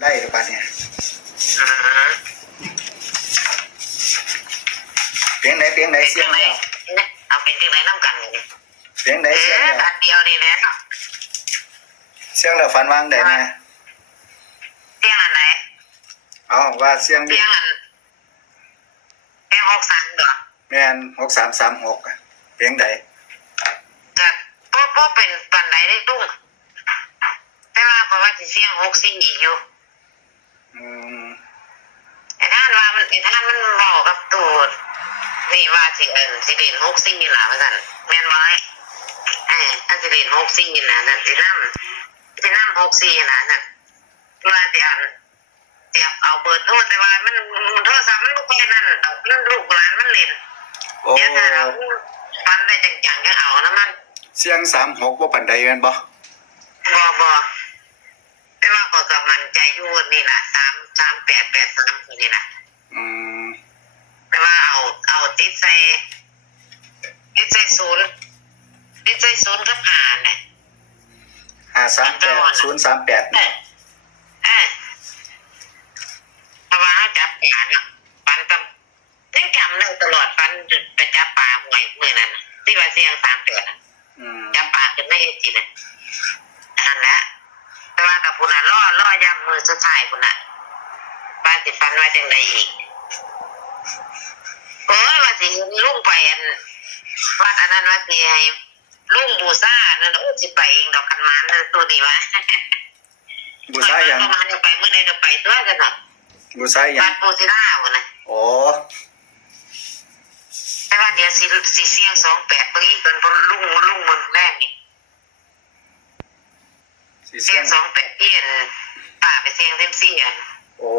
ได้หรือเปล่าเนี่ยอืมเสียงไหนเสียงไหนเป็นเสียงจังไหนแล้วเอาเป็นจังไหนน้ำกันนี่เสียงไหนเสียงแล้ว อันเดียวนี่แหละเนาะเสียงแล้วฝันวางได้ไหม เสียงอันไหนเอาว่าเสียงดิเสียงอันเสียง63เหรอแม่น6336เสียงไหนจะบ่เป็นปานใดได้ตุ้งแต่ว่าเพราะว่าสิเสียง64อีกอยู่อืมไอ้ท่านว่ามันเว้ากับตูดนี่ว่าสิเล่น64นี่ล่ะว่าซั่นแม่นบ่อันสิเล่น64น่ะนั่นสินำ64น่ะนั่นว่าสิอันเอาเปิดโทษแต่ว่ามันโทรศัพท์มันบ่ค่อยนั่นดอกมันลูกหลานมันเล่นโอ้เดี๋ยวถ้าเราฟันได้จังๆก็เอานะมันเสียง36บ่ปานใดแม่นบ่บ่แต่ว่าก็กับมันใจอยู่นี่ล่ะ3883คนนี่น่ะอืมแต่ว่าเอาติดใส่ศูนย์กับหาเนี่ย538038เพราะว่าจับปลาเนาะฟันยังจำได้ตลอดฟันไปจับปลาหวยมื้อนั้นที่ว่าเสียง38จับปลาขึ้นได้จิน่ะนั่นแหละแต่ว่ากับพุ่นน่ะล่อยำมือสุดท้ายพุ่นน่ะว่าสิฟันว่าจังได๋อีกว่าสิลุงไปวัดอันนั้นว่าสิให้ลุงบูชานั่นสิไปเองดอกกันมาตัวนี้วะบูชาหยังประมาณจะไปมื้อใดก็ไปตัวกันเนาะบูชาหยังวัดปูศิลาพุ่นน่ะโอ้แต่ว่าเดี๋ยวสิเสียง28เบิ่งอีกเพิ่นลุงมันแรงนี่เสียง28ที่ป้าไปเสียงเต็มเสียงโอ้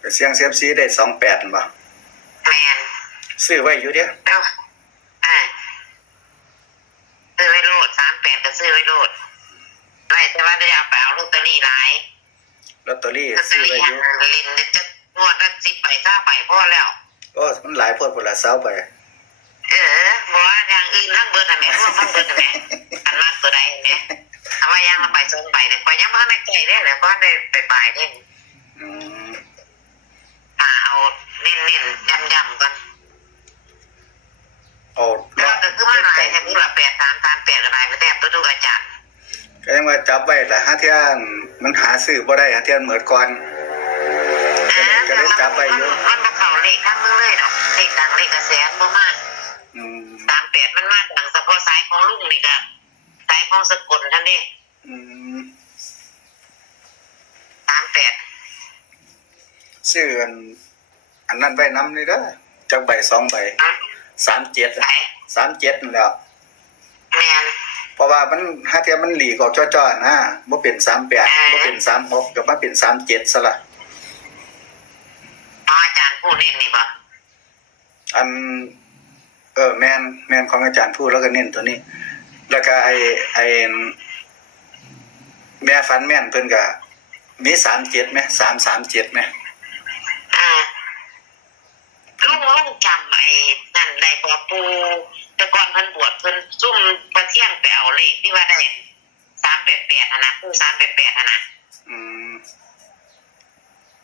ไปเสียงเซียมซีได้28บ่แม่นซื้อไว้อยู่เด้อซื้อไว้โลด38ก็ซื้อไว้โลดไว้แต่ว่าได้เอาไปเอาลอตเตอรี่หลายลอตเตอรี่ซื้อไว้อยู่ลินจะงวดละ10ใบ20ใบพอแล้วโอ้มันหลายโพดพุ่นละ20ใบบ่ว่าอย่างอื่นทั้งเบิดน่ะแม่รวมทั้งเบิดน่ะแม่อันมากตัวใดแม่ถ้าว่าอย่างละใบ2ใบเนี่ยข่อยยังบ่ทันได้ใจเด้แล้วบ่ได้ไปปลายเด้เอาเน้นๆย่ำๆก่อนโอ้แล้วก็คือมาหลายแห่งผู้ละ8338ก็ได้ไปแทบทุกอาจารย์ก็ยังว่าจับไว้ล่ะหาเทื่อมันหาซื้อบ่ได้หาเทื่อหมดก่อนก็ได้จับไว้อยู่มันบ่เข้าเลขทั้งมือเลยดอกเลขดังเลขกระแสบ่มา38มันมาดังเฉพาะสายของลุงนี่ก็สายของสกลท่านนี่38ซื้ออันนั้นไว้นำนี่เด้อจักใบ2ใบ37นั่นแหละแม่นเพราะว่ามันหาเทื่อมันหลีกออกจ้อๆนะบ่เป็น38บ่เป็น36ก็มาเป็น37ซะล่ะอาจารย์พูดเน้นนี่บ่อันแม่นของอาจารย์พูดแล้วก็เน้นตัวนี้แล้วก็ไอ้แม่ฝันแม่นเพิ่นก็มี37มั้ย337มั้ยลุงจำไอ้นั่นได้บ่ปูแต่ก่อนเพิ่นบวชเพิ่นซุ่มประเที่ยงไปเอาเลขที่ว่าได้388หั่นน่ะปู388หั่นน่ะ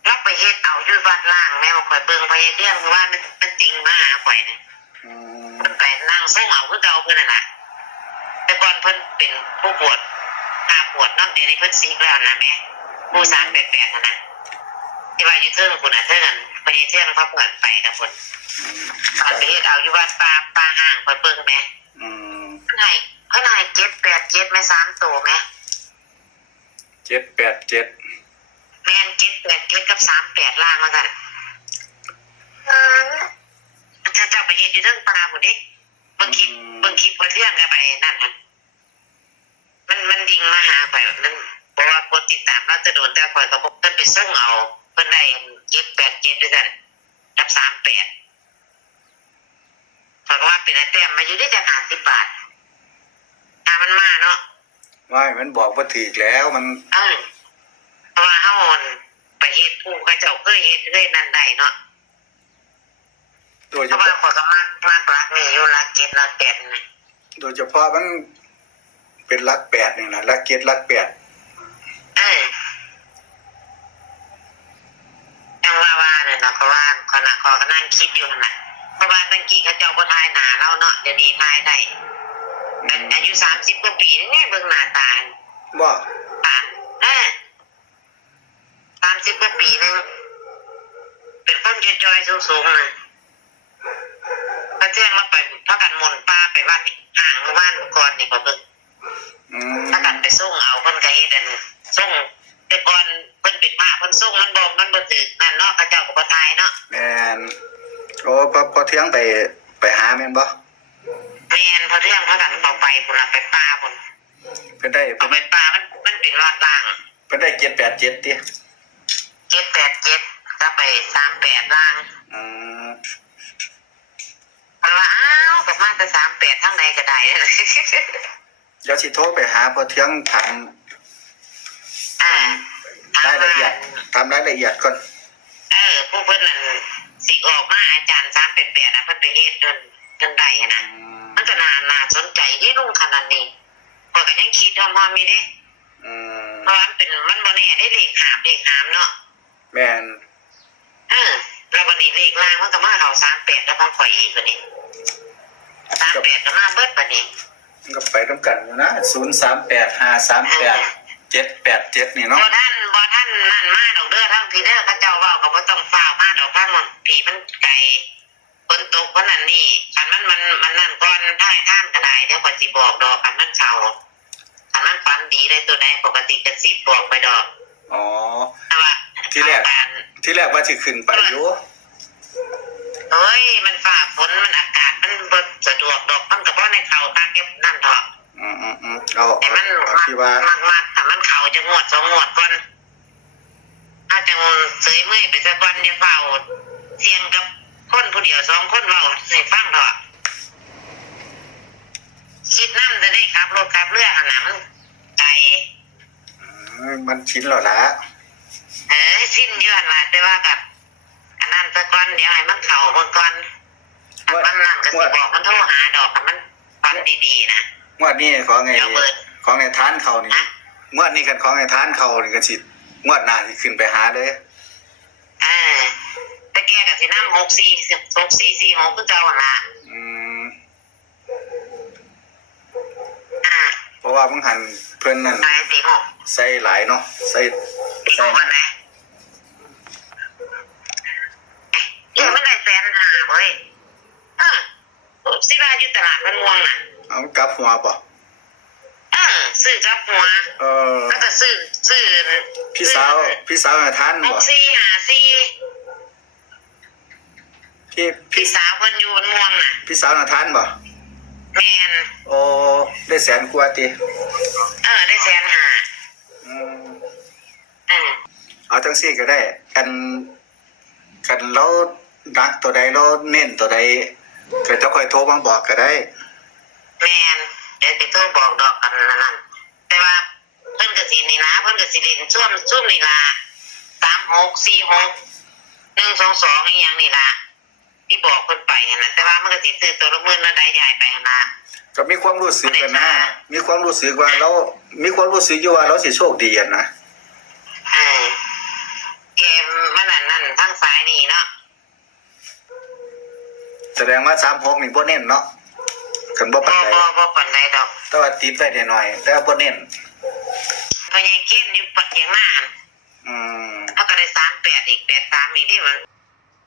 แล้วไปเฮ็ดเอาอยู่วัดล่างแม่บ่ค่อยเบิ่งไปเรื่องว่ามันจริงมาหาข่อยนะเพิ่นไปนั่งส่งเอาคือเก่าเพิ่นน่ะแต่ก่อนเพิ่นเป็นผู้บวชบวชนำเดี๋ยวนี้เพิ่นซีกแล้วนะแม่ปู388หั่นน่ะที่ว่าอยู่เทิงพุ่นน่ะเทิงนั้นไปเที่ยงเขาเปิดไปกับพุ่นไปเฮ็ดเอาอยู่วัดป่าห้างข่อยเบิ่งแม่เพิ่นให้787แม่3ตัวแม่787แม่น787กับ38ล่างว่าซั่นถ้าเจ้าไปเฮ็ดอยู่เทิงป่าพุ่นเด้เบิ่งคลิปบ่เที่ยงก็ไปนั่นน่ะมันดิ่งมาหาข่อยนั่นเพราะว่ากดติดตามเราจะโดนแต่ข่อยก็บ่เพิ่นไปส่งเอาเพิ่นได้787ด้วยกันกับ38เพราะว่าเป็นไอ้แต้มมาอยู่ได้จัก50 บาทมันมาเนาะไม่มันบอกว่าถูกแล้วมันเพราะว่าเฮาไปเฮ็ดผู้เขาเจ้าเคยเฮ็ดเคยนั่นได้เนาะโดยเฉพาะข้อยก็มากรักนี่อยู่รัก7รัก8นี่โดยเฉพาะมันเป็นรัก8นี่นะรัก7รัก8 เราก็ว่าขณะคอก็นั่งคิดอยู่น่ะเพราะว่าตั้งกี้เขาเจ้าบ่ทายหนาเราเนาะเดี๋ยวนี้ทายได้อายุ30 กว่าปีนี่เบิ่งหน้าตา บ่ อ่ะ30 กว่าปีนึงเป็นคนจอยๆสูงๆนะพระเจ้าเราไปพากันมนต์ป้าไปวัดห่างบ้านก่อนนี่ก็เบิ่งถ้ากันไปส่งเอาเพิ่นก็เฮ็ดอันส่งแต่ก่อนเพิ่นเป็นพระเพิ่นส่งมันบ่ถึกนั่นเนาะเขาเจ้าก็บ่ทายเนาะ แม่นโอ้พอเที่ยงไปหาแม่นบ่ แม่นพอเรื่องพากันเอาไปพุ่นน่ะไปป่าพุ่น เพิ่นได้ เอาไปป่ามันเป็นวัดล่าง เพิ่นได้787ติ 787ก็ไป38ล่าง อืม มันว่าอ้าวก็มาแต่38ทั้งใดก็ได้เลย เดี๋ยวสิโทรไปหาพอเที่ยงถาม อ่าร ายละเอียดถามรายละเอียดก่อน ผู้เพิ่นนั่นสิออกมาอาจารย์388น่ะเพิ่นไปเฮ็ดจนได้นะมันก็น่าสนใจที่ลุงขนาดนี้พอก็ยังคิดฮอดมีเด้ อืม เพราะมันบ่แน่ได้เลขหามเนาะ แม่น แล้ววันนี้เลขล่างมันก็มาเข้า38แล้วของข่อยอีกบัดนี้38ก็มาเบิดบัดนี้ มันก็ไปนำกันอยู่นะ038-538-787นี่เนาะ บ่ท่านนั่นมาดอกเด้อทั้งพี่เด้อเขาเจ้าเว้าก็บ่ต้องฟ้าวมาดอกทั้งหมดผีมันไกลฝนตกเพราะนั่นนี่คันมันนั่นก่อนท้ายท่านก็ได้เดี๋ยวข่อยสิบอกดอกคันมันเข้าคันมันฝันดีได้ตัวใดปกติก็สิบอกไปดอก อ๋อ แต่ว่า ที่แรกว่าสิขึ้นไปอยู่ เฮ้ยมันฝ่าฝนมันอากาศมันบ่สะดวกดอกมันก็บ่ในเข้าคักเก็บนั่นเถาะ เอา แต่มัน ที่ว่า มักแต่มันเข้าจะงวด2 งวดก่อนอาจจะเสยเมื่อยไปสักวันเนี่ยเฝ้าเสียงกับคนผู้เดียว2 คนเว้าให้ฟังเถอะคิดนำจะได้ขับรถขับเรือหั่นน่ะมันไกล มันชินแล้วล่ะ สิ้นอยู่หั่นล่ะแต่ว่ากับอันนั้นซะก่อนเดี๋ยวให้มันเข้าเบิ่งก่อนอันมันนั่นก็สิบอกมันโทรหาดอกคันมันฟันดีๆนะ งวดนี้ของไง เดี๋ยวเบิด ของไงทานเขานี่งวดนี้กันของไงทานเขานี่ก็สิงวดหน้าสิขึ้นไปหาเลย ตะแกกับสิน้ำ6446คือเก่าหั่นล่ะ อืม อ่า เพราะว่ามึงหันเพิ่นนั่น ตาย46ใส่หลายเนาะใส่ 46วันไหนเดี๋ยวมันได้150,000เว้ยสิว่าอยู่ตลาดมันม่วงน่ะ เอากลับหัวป่ะ ซื้อกับหัวแล้วก็ซื้อ พี่สาวไงทานบ่ พี่สาวเพิ่นอยู่มันม่วงน่ะ พี่สาวไงทานบ่ แม่น โอ้ได้แสนกว่าติ ได้150,000อืมเอาจังซี่ก็ได้กันเราดักตัวใดเราเน้นตัวใดก็จะค่อยโทรมาบอกก็ได้ แม่นเดี๋ยวสิโทรบอกดอกกันนั่นแต่ว่าเพิ่นก็สินี่นะเพิ่นก็สิเล่นซุ่มนี่ล่ะ3646 122อีหยังนี่ล่ะที่บอกเพิ่นไปหั่นน่ะแต่ว่ามันก็สิซื้อตัวละ10,000แล้วได้ใหญ่ไปหั่นน่ะ ก็มีความรู้สึกกันนะมีความรู้สึกว่าเรามีความรู้สึกอยู่ว่าเราสิโชคดีอะนะ เกมมันนั่นทั้งสายนี่เนาะ แสดงว่า36นี่บ่เน้นเนาะกันบ่ปานใด บ่ปานใดดอก แต่ว่าติดไว้ได้หน่อยแต่ว่าบ่เน้น พอยังกินอยู่ปักอย่างนั้น อืม เขาก็ได้38อีก83อีกที่มัน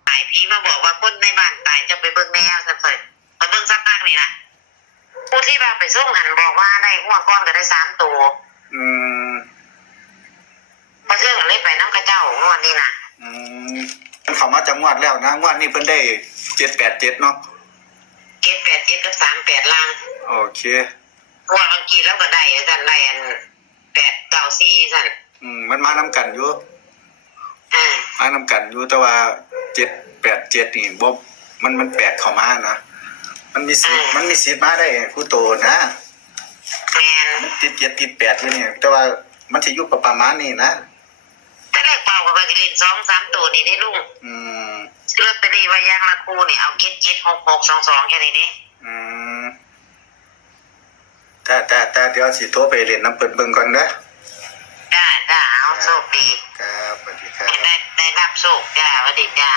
ตายผีมาบอกว่าคนในบ้านตายจะไปเบิ่งแนวซั่นเพิ่นมาเบิ่งสักพักนี่ล่ะผู้ที่ว่าไปส่งหันบอกว่าได้หัวก้อนก็ได้3 ตัว อืม พอเรื่องก็เลยไปนำกระเจ้างวดนี้น่ะ อืมมันเข้ามาจังหวัดแล้วนะงวดนี้เพิ่นได้787เนาะ 787กับ38ล่าง โอเค งวดบางทีแล้วก็ได้ซั่นได้อัน894ซั่นมันมานำกันอยู่มานำกันอยู่แต่ว่า787นี่บ่มันแปลกเข้ามานะมันมีสิทธิ์มาได้ผู้โตนะ แม่น มันติด7ติด8อยู่นี่แต่ว่ามันสิอยู่ประมาณนี้นะ แต่เลขเป่าก็ไปเล่น2-3 ตัวนี่ได้ลุง ลอตเตอรี่ว่ายางละคู่นี่เอา7-7-6-6-2-2แค่นี้เด้ แต่เดี๋ยวสิโทรไปเรียนน้ำเปิดเบิ่งก่อนเด้อ จ้าเอาโชคดี ครับสวัสดีครับ ได้ รับโชคจ้าสวัสดีจ้า